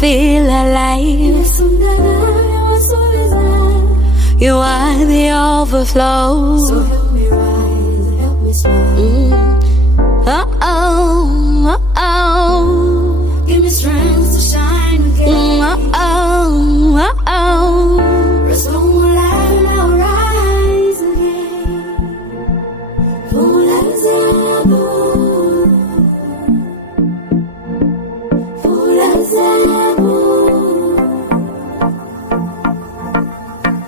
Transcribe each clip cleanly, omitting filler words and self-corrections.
feel alive. You are the overflow. So help me rise, help me smile. Uh-oh, uh-oh. Give me strength to shine again. Uh-oh, uh-oh. Rest on my life and I'll rise again. Nfuula ZAABU. Nfuula ZAABU.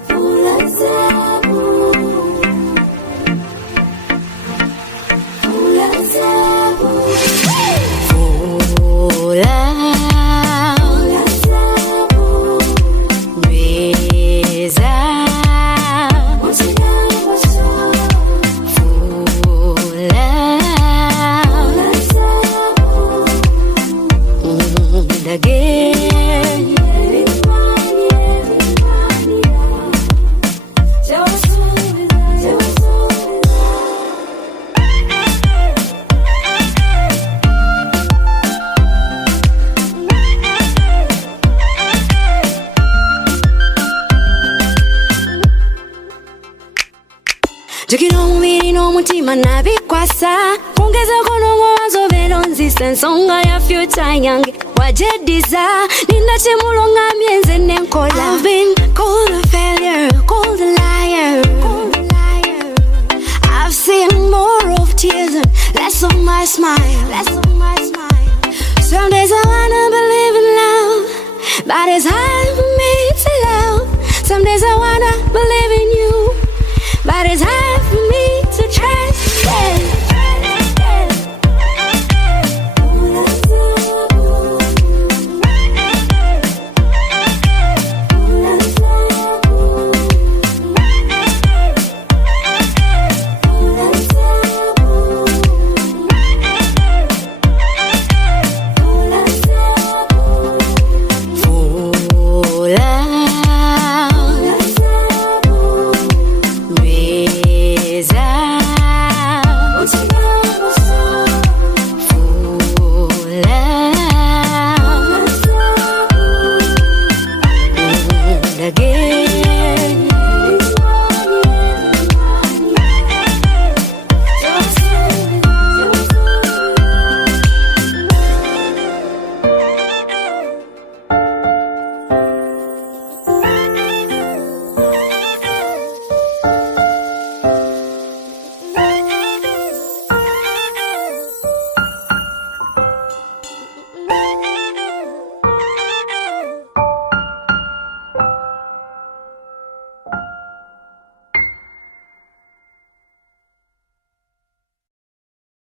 Nfuula ZAABU. Nfuula ZAABU. Nfuula, Nyweza, Mukigambo show. Nfuula, ndage. Jukira omubiri n'omutima nabi Kukwasa. Kogezako obera Onzise Nsonga ya future yange. Wagyediza Ninda kimu lwongambye Nenkola. I've been called a failure, called a liar. I've seen more of tears and less of my smile. Some days I wanna believe in love, but it's hard for me to love. Some days I wanna believe in